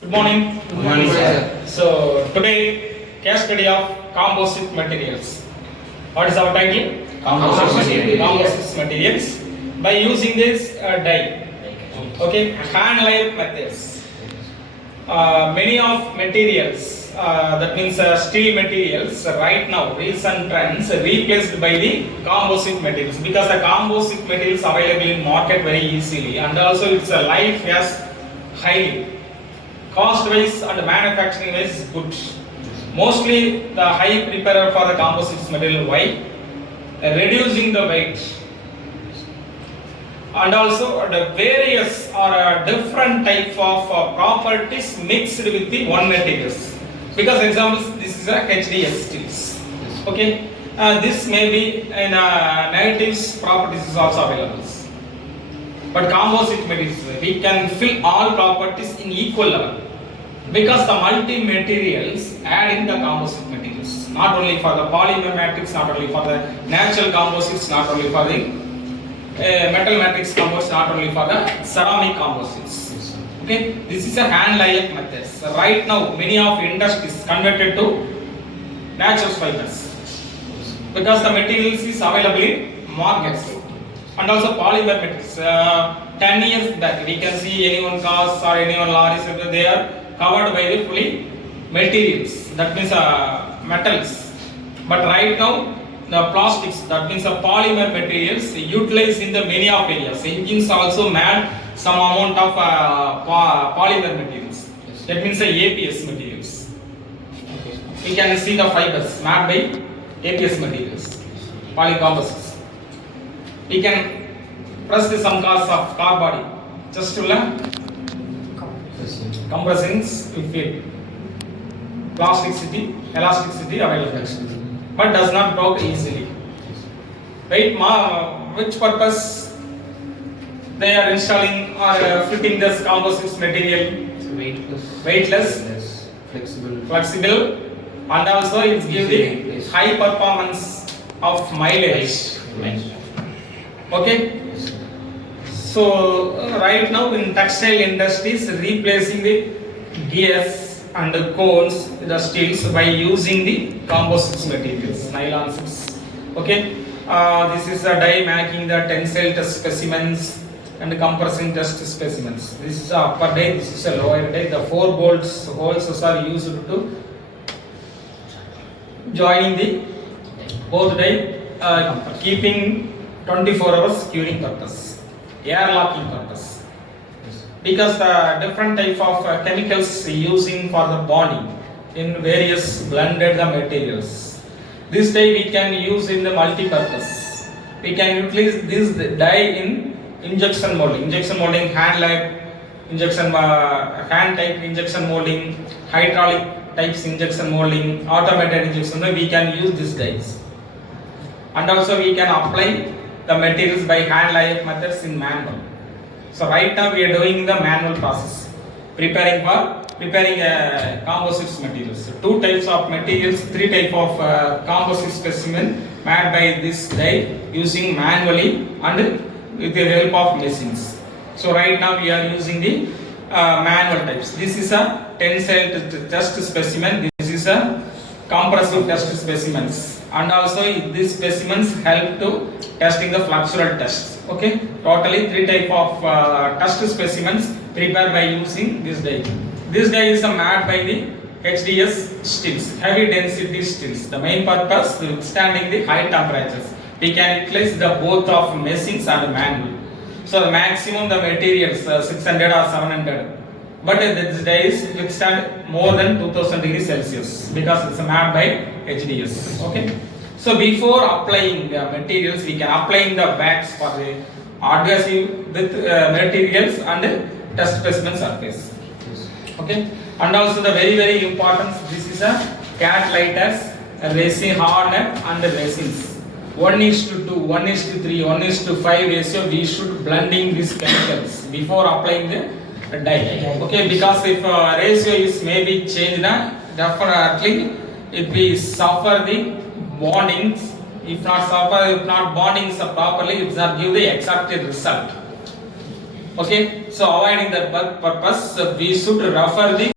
Good morning. Good morning, sir. So today case study of composite materials. What is our title? Composite materials. Composite materials. By using this dye. Okay, hand life methods. Many of materials, that means steel materials, right now recent trends replaced by the composite materials, because the composite materials available in market very easily, and also its life is highly. Cost wise and manufacturing wise is good. Mostly the high preparer for the composites material. Why? Reducing the weight, and also the various or different type of properties mixed with the one materials. Because examples, this is a HDS steels. Okay, this may be in negatives properties is also available. But composite materials, we can fill all properties in equal level, because the multi materials add in the composite materials, not only for the polymer matrix, not only for the natural composites, not only for the metal matrix composites, not only for the ceramic composites. Okay, this is a hand layup method. So right now many of industries converted to natural fibers, because the materials is available in markets. And also polymer materials. 10 years back we can see anyone cars or anyone lorries, they are covered by the fully materials, that means metals. But right now the plastics, that means polymer materials utilized in the many of areas. Engines also made some amount of polymer materials, that means APS materials. We can see the fibers made by APS materials, polycomposites. We can press some cars of car body just to learn compressings we feel plasticity, elasticity available, but does not broke easily. Right? Which purpose they are installing or fitting this composites material? Weightless, flexible, and also it gives the high performance of mileage. Okay, so right now in textile industries replacing the gears and the cones, the steels, by using the composites materials, nylons. Okay, this is a die making the tensile test specimens and compressing test specimens. This is a upper die, this is a lower die. The 4 bolts holes are used to joining the both die, keeping 24 hours curing purpose, air locking purpose, because the different type of chemicals using for the bonding in various blended the materials. This dye we can use in the multi-purpose. We can utilize this dye in injection molding, hand lab injection, hand type injection molding, hydraulic types injection molding, automated injection. We can use these dyes, and also we can apply the materials by hand layup methods in manual. So right now we are doing the manual process, preparing composites materials. 2 types of materials, 3 type of composite specimen made by this dye using manually and with the help of machines. So right now we are using the manual types. This is a tensile test specimen. This is a compressive test specimens, and also these specimens help to testing the flexural tests. Okay, totally 3 type of test specimens prepared by using this dye. This dye is made by the HDS steels, heavy density steels. The main purpose withstanding the high temperatures. We can utilize the both of machines and manual. So the maximum the materials 600 or 700. But this dye is withstand more than 2000 degrees Celsius, because it's made by HDS. Okay. So before applying the materials, we can apply the wax for the adhesive with materials and test specimen surface. Okay. And also the very important, this is a cat lighters, resin hardener and resins. 1:2, 1:3, 1:5 ratio. We should blending these chemicals before applying the dye. Okay, because if ratio is maybe changed, definitely it will suffer the bondings. If not bondings properly, it will not give the exact result. Okay, so avoiding that purpose, we should refer the